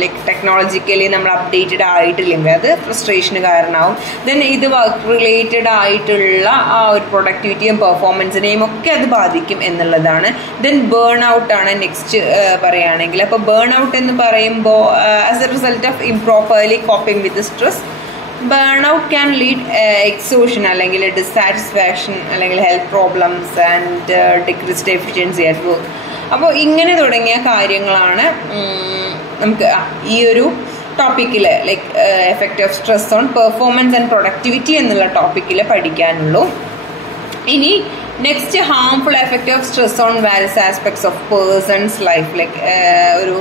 ലൈക്ക് ടെക്നോളജിക്കലി നമ്മൾ അപ്ഡേറ്റഡ് ആയിട്ടില്ലെങ്കിൽ അത് ഫ്രസ്ട്രേഷന് കാരണമാവും. ദെൻ ഇത് വർക്ക് റിലേറ്റഡ് ആയിട്ടുള്ള ആ ഒരു പ്രൊഡക്ടിവിറ്റിയും പെർഫോമൻസിനെയും ഒക്കെ അത് ബാധിക്കും എന്നുള്ളതാണ്. ദെൻ ബേൺ ഔട്ട് ആണ് നെക്സ്റ്റ് പറയുകയാണെങ്കിൽ. അപ്പോൾ ബേൺ ഔട്ട് എന്ന് പറയുമ്പോൾ as a result of improperly coping with stress, burn out can lead exhaustion അല്ലെങ്കിൽ ഡിസാറ്റിസ്ഫാക്ഷൻ അല്ലെങ്കിൽ health problems and decreased efficiency at work. അപ്പോൾ ഇങ്ങനെ തുടങ്ങിയ കാര്യങ്ങളാണ് നമുക്ക് ഈ ഒരു ടോപ്പിക്കിൽ like effect of stress on performance and productivity എന്നുള്ള ടോപ്പിക്കിൽ പഠിക്കാനുള്ളൂ. ഇനി next harmful effect of stress on various aspects of person's life, like ഒരു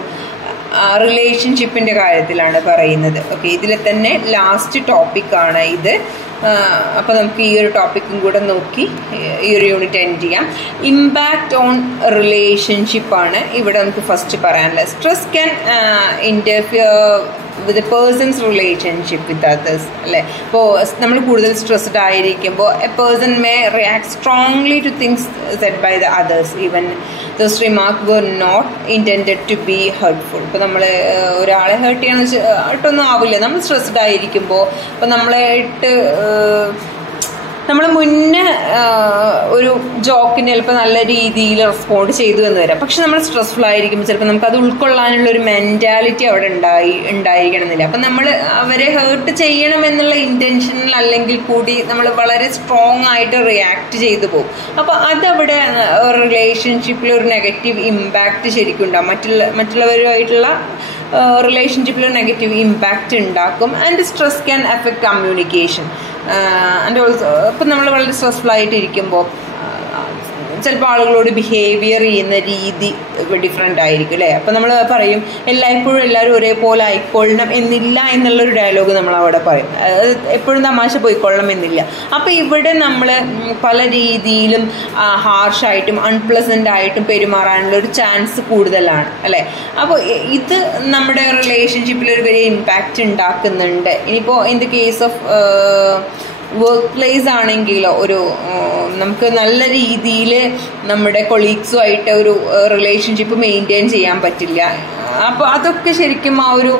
റിലേഷൻഷിപ്പിൻ്റെ കാര്യത്തിലാണ് പറയുന്നത്. ഓക്കെ, ഇതിൽ തന്നെ ലാസ്റ്റ് ടോപ്പിക്കാണ് ഇത്. അപ്പോൾ നമുക്ക് ഈ ഒരു ടോപ്പിക്കും കൂടെ നോക്കി ഈ ഒരു യൂണിറ്റ് എൻഡ് ചെയ്യാം. ഇമ്പാക്റ്റ് ഓൺ റിലേഷൻഷിപ്പാണ് ഇവിടെ നമുക്ക് ഫസ്റ്റ് പറയാനുള്ളത്. Stress can interfere with a person's relationship with others അല്ലേ. ഇപ്പോൾ നമ്മൾ കൂടുതൽ സ്ട്രെസ്ഡ് ആയിരിക്കുമ്പോൾ a person may react strongly to things said by the others even those remark were not intended to be hurtful. ഇപ്പോൾ നമ്മൾ ഒരാളെ heart ചെയ്യാന്ന് വെച്ചിട്ടൊന്നും ആവില്ല. നമ്മൾ സ്ട്രെസ്ഡ് ആയിരിക്കുമ്പോൾ ഇപ്പോൾ നമ്മളെ ഇട്ട് നമ്മൾ മുന്നേ ഒരു ജോക്കിന് ചിലപ്പോൾ നല്ല രീതിയിൽ റെസ്പോണ്ട് ചെയ്തു എന്ന് വരാം. പക്ഷെ നമ്മൾ സ്ട്രെസ്ഫുൾ ആയിരിക്കുമ്പോൾ ചിലപ്പോൾ നമുക്കത് ഉൾക്കൊള്ളാനുള്ള ഒരു മെൻറ്റാലിറ്റി അവിടെ ഉണ്ടായിരിക്കണമെന്നില്ല. അപ്പം നമ്മൾ അവരെ ഹേർട്ട് ചെയ്യണം എന്നുള്ള ഇൻറ്റൻഷനിൽ അല്ലെങ്കിൽ കൂടി നമ്മൾ വളരെ സ്ട്രോങ് ആയിട്ട് റിയാക്ട് ചെയ്തു പോകും. അപ്പോൾ അതവിടെ റിലേഷൻഷിപ്പിൽ ഒരു നെഗറ്റീവ് ഇമ്പാക്റ്റ് ശരിക്കും ഉണ്ടാകും. മറ്റുള്ളവരുമായിട്ടുള്ള റിലേഷൻഷിപ്പിൽ നെഗറ്റീവ് ഇമ്പാക്റ്റ് ഉണ്ടാക്കും. And stress can affect communication and also ഇപ്പം നമ്മൾ വളരെ സ്ട്രെസ്ഫുൾ ആയിട്ടിരിക്കുമ്പോൾ ചിലപ്പോൾ ആളുകളോട് ബിഹേവിയർ ചെയ്യുന്ന രീതി ഡിഫറെൻ്റ് ആയിരിക്കും അല്ലേ. അപ്പം നമ്മൾ പറയും എല്ലായ്പ്പോഴും എല്ലാവരും ഒരേപോലെ ആയിക്കൊള്ളണം എന്നില്ല എന്നുള്ളൊരു ഡയലോഗ് നമ്മൾ അവിടെ പറയും. എപ്പോഴും തമാശ പോയിക്കൊള്ളണം എന്നില്ല. അപ്പോൾ ഇവിടെ നമ്മൾ പല രീതിയിലും ഹാർഷായിട്ടും അൺപ്ലസൻ്റ് ആയിട്ടും പെരുമാറാനുള്ള ഒരു ചാൻസ് കൂടുതലാണ് അല്ലേ. അപ്പോൾ ഇത് നമ്മുടെ റിലേഷൻഷിപ്പിൽ ഒരു വലിയ ഇമ്പാക്റ്റ് ഉണ്ടാക്കുന്നുണ്ട്. ഇനിയിപ്പോൾ in the case of work place ആണെങ്കിലോ ഒരു നമുക്ക് നല്ല രീതിയിൽ നമ്മുടെ കൊളീഗ്സുമായിട്ട് ഒരു റിലേഷൻഷിപ്പ് മെയിൻറ്റെയിൻ ചെയ്യാൻ പറ്റില്ല. അപ്പോൾ അതൊക്കെ ശരിക്കും ആ ഒരു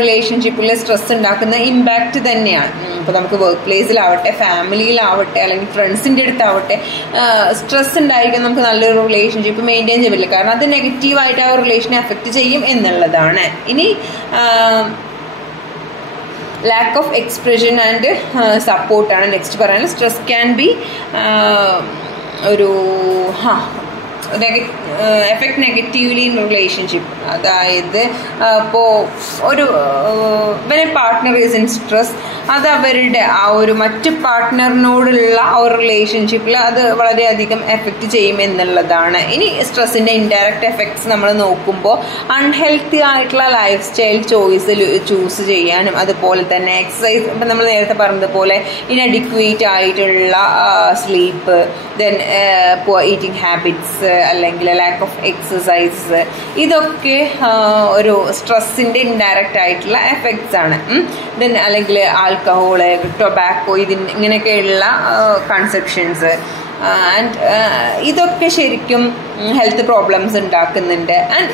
റിലേഷൻഷിപ്പിൽ സ്ട്രെസ് ഉണ്ടാക്കുന്ന ഇമ്പാക്റ്റ് തന്നെയാണ്. ഇപ്പോൾ നമുക്ക് വർക്ക് പ്ലേസിലാവട്ടെ, ഫാമിലിയിലാവട്ടെ, അല്ലെങ്കിൽ ഫ്രണ്ട്സിൻ്റെ അടുത്താവട്ടെ, സ്ട്രെസ് ഉണ്ടായിരിക്കും നമുക്ക് നല്ലൊരു റിലേഷൻഷിപ്പ് മെയിൻറ്റെയിൻ ചെയ്യാൻ പറ്റില്ല. കാരണം അത് നെഗറ്റീവായിട്ട് ആ റിലേഷനെ അഫക്റ്റ് ചെയ്യും എന്നുള്ളതാണ്. ഇനി lack of expression and support ആണ് നെക്സ്റ്റ് പറയാനുള്ളത്. സ്ട്രെസ് ക്യാൻ ബി ഒരു എഫക്ട് നെഗറ്റീവ്ലി ഇൻ റിലേഷൻഷിപ്പ്. അതായത് ഇപ്പോൾ ഒരു പാർട്ട്ണർ ഈസ് ഇൻ സ്ട്രെസ്, അത് അവരുടെ ആ ഒരു മറ്റ് പാർട്ട്ണറിനോടുള്ള ആ ഒരു റിലേഷൻഷിപ്പിൽ അത് വളരെയധികം എഫക്റ്റ് ചെയ്യും എന്നുള്ളതാണ്. ഇനി സ്ട്രെസ്സിൻ്റെ ഇൻഡയറക്റ്റ് എഫക്ട്സ് നമ്മൾ നോക്കുമ്പോൾ അൺഹെൽത്തി ആയിട്ടുള്ള ലൈഫ് സ്റ്റൈൽ ചൂസ് ചെയ്യാനും, അതുപോലെ തന്നെ എക്സസൈസ്, ഇപ്പം നമ്മൾ നേരത്തെ പറഞ്ഞതുപോലെ ഇൻഅഡിക്വേറ്റ് ആയിട്ടുള്ള sleep, then poor eating habits, അല്ലെങ്കിൽ ലാക്ക് ഓഫ് എക്സസൈസ്, ഇതൊക്കെ ഒരു സ്ട്രെസ്സിൻ്റെ ഇൻഡയറക്റ്റ് ആയിട്ടുള്ള എഫക്ട്സ് ആണ്. ദെൻ അല്ലെങ്കിൽ ആൽക്കഹോള്, ടൊബാക്കോ, ഇങ്ങനെയൊക്കെയുള്ള കൺസപ്ഷൻസ് ആൻഡ് ഇതൊക്കെ ശരിക്കും ഹെൽത്ത് പ്രോബ്ലംസ് ഉണ്ടാക്കുന്നുണ്ട്. ആൻഡ്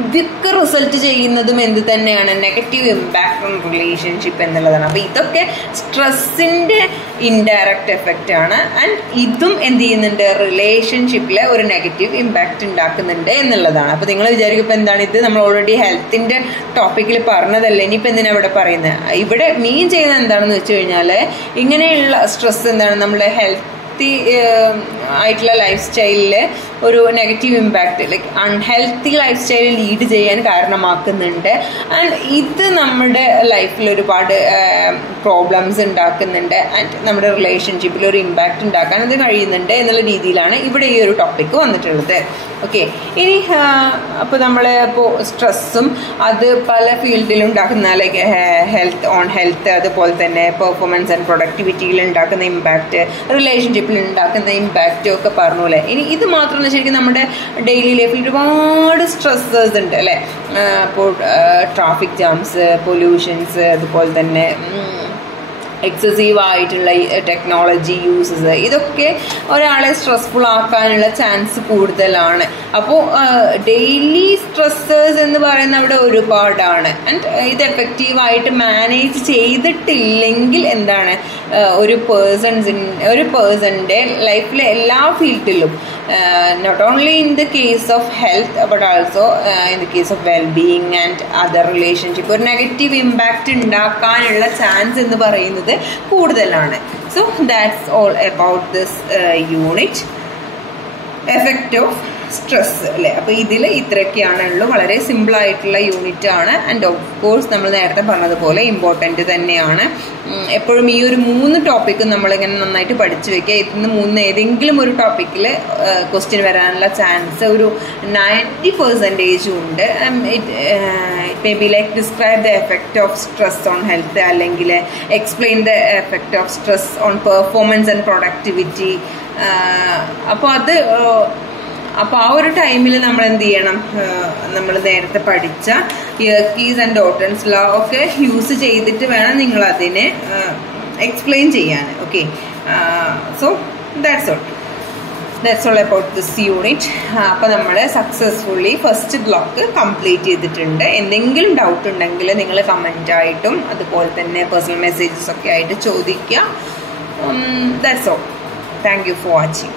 ഇതൊക്കെ റിസൾട്ട് ചെയ്യുന്നതും എന്ത് തന്നെയാണ്, നെഗറ്റീവ് ഇമ്പാക്ട് ഓൺ റിലേഷൻഷിപ്പ് എന്നുള്ളതാണ്. അപ്പോൾ ഇതൊക്കെ സ്ട്രെസ്സിൻ്റെ ഇൻഡയറക്റ്റ് എഫക്റ്റ് ആണ്. ആൻഡ് ഇതും എന്ത് ചെയ്യുന്നുണ്ട്, റിലേഷൻഷിപ്പിൽ ഒരു നെഗറ്റീവ് ഇമ്പാക്റ്റ് ഉണ്ടാക്കുന്നുണ്ട് എന്നുള്ളതാണ്. അപ്പോൾ നിങ്ങൾ വിചാരിക്കും ഇപ്പോൾ എന്താണ് ഇത്, നമ്മൾ ഓൾറെഡി ഹെൽത്തിൻ്റെ ടോപ്പിക്കിൽ പറഞ്ഞതല്ലേ, ഇനിയിപ്പോൾ എന്തിനാണ് ഇവിടെ പറയുന്നത്? ഇവിടെ മീൻ ചെയ്യുന്നത് എന്താണെന്ന് വെച്ച് കഴിഞ്ഞാൽ, ഇങ്ങനെയുള്ള സ്ട്രെസ് എന്താണ് നമ്മുടെ ആയിട്ടുള്ള ലൈഫ് സ്റ്റൈലിൽ ഒരു negative impact, like unhealthy life style lead ചെയ്യാൻ കാരണമാക്കുന്നുണ്ട്. ആൻഡ് ഇത് നമ്മുടെ ലൈഫിൽ ഒരുപാട് പ്രോബ്ലംസ് ഉണ്ടാക്കുന്നുണ്ട്. ആൻഡ് നമ്മുടെ റിലേഷൻഷിപ്പിൽ ഒരു ഇമ്പാക്റ്റ് ഉണ്ടാക്കാൻ അത് കഴിയുന്നുണ്ട് എന്നുള്ള രീതിയിലാണ് ഇവിടെ ഈ ഒരു ടോപ്പിക്ക് വന്നിട്ടുള്ളത്. ഓക്കെ, ഇനി അപ്പോൾ നമ്മൾ ഇപ്പോൾ സ്ട്രെസ്സും അത് പല ഫീൽഡിലും ഉണ്ടാക്കുന്ന, ലൈക്ക് ഹെൽത്ത്, അതുപോലെ തന്നെ പെർഫോമൻസ് ആൻഡ് പ്രൊഡക്ടിവിറ്റിയിൽ ഉണ്ടാക്കുന്ന ഇമ്പാക്റ്റ്, റിലേഷൻഷിപ്പിൽ ഉണ്ടാക്കുന്ന ഇമ്പാക്റ്റും ഒക്കെ പറഞ്ഞൂല്ലേ. ഇനി ഇത് മാത്രമല്ല, ശരിക്കും നമ്മുടെ ഡെയിലി ലൈഫിൽ ഒരുപാട് സ്ട്രെസ്സേഴ്സ് ഉണ്ട് അല്ലേ. അപ്പോൾ ട്രാഫിക് ജാംസ്, പൊല്യൂഷൻസ്, അതുപോലെ തന്നെ എക്സസീവ് ആയിട്ടുള്ള ടെക്നോളജി യൂസസ്, ഇതൊക്കെ ഒരാളെ സ്ട്രെസ്ഫുൾ ആക്കാനുള്ള ചാൻസ് കൂടുതലാണ്. അപ്പോൾ ഡെയിലി സ്ട്രെസ്സേഴ്സ് എന്ന് പറയുന്ന അവിടെ ഒരുപാടാണ്. ആൻഡ് ഇത് എഫക്റ്റീവായിട്ട് മാനേജ് ചെയ്തിട്ടില്ലെങ്കിൽ എന്താണ്, ഒരു പേഴ്സണിൻ്റെ ലൈഫിലെ എല്ലാ ഫീൽഡിലും, not only in the case of health but also in the case of wellbeing and other relationship, ഒരു നെഗറ്റീവ് ഇമ്പാക്റ്റ് ഉണ്ടാക്കാനുള്ള ചാൻസ് എന്ന് പറയുന്നത് കൂടുതലാണ്. So that's all about this unit, effect of stress അല്ലേ. അപ്പോൾ ഇതിൽ ഇത്രയൊക്കെയാണുള്ളൂ, വളരെ സിമ്പിൾ ആയിട്ടുള്ള യൂണിറ്റ് ആണ്. ആൻഡ് ഓഫ് കോഴ്സ് നമ്മൾ നേരത്തെ പറഞ്ഞതുപോലെ ഇമ്പോർട്ടൻ്റ് തന്നെയാണ്. എപ്പോഴും ഈ ഒരു 3 ടോപ്പിക്കും നമ്മളിങ്ങനെ നന്നായിട്ട് പഠിച്ചു വെക്കുക. ഇതിന് 3 ഏതെങ്കിലും ഒരു ടോപ്പിക്കിൽ ക്വസ്റ്റ്യൻ വരാനുള്ള ചാൻസ് ഒരു 90% ഉണ്ട്. It may be like describe the effect of stress on health, അല്ലെങ്കിൽ explain the effect of stress on performance and productivity. അപ്പോൾ ആ ഒരു ടൈമിൽ നമ്മൾ എന്ത് ചെയ്യണം, നമ്മൾ നേരത്തെ പഠിച്ച യെർക്കീസ് ആൻഡ് ഡോൾട്ടൺസ് ലോ ഒക്കെ യൂസ് ചെയ്തിട്ട് വേണം നിങ്ങളതിനെ എക്സ്പ്ലെയിൻ ചെയ്യാൻ. Okay, so that's all about this unit. അപ്പോൾ നമ്മൾ സക്സസ്ഫുള്ളി ഫസ്റ്റ് ബ്ലോക്ക് കംപ്ലീറ്റ് ചെയ്തിട്ടുണ്ട്. എന്തെങ്കിലും ഡൗട്ട് ഉണ്ടെങ്കിൽ നിങ്ങൾ കമൻറ്റായിട്ടും അതുപോലെ തന്നെ പേഴ്സണൽ മെസ്സേജസ് ഒക്കെ ആയിട്ട് ചോദിക്കുക. That's all. Thank you for watching.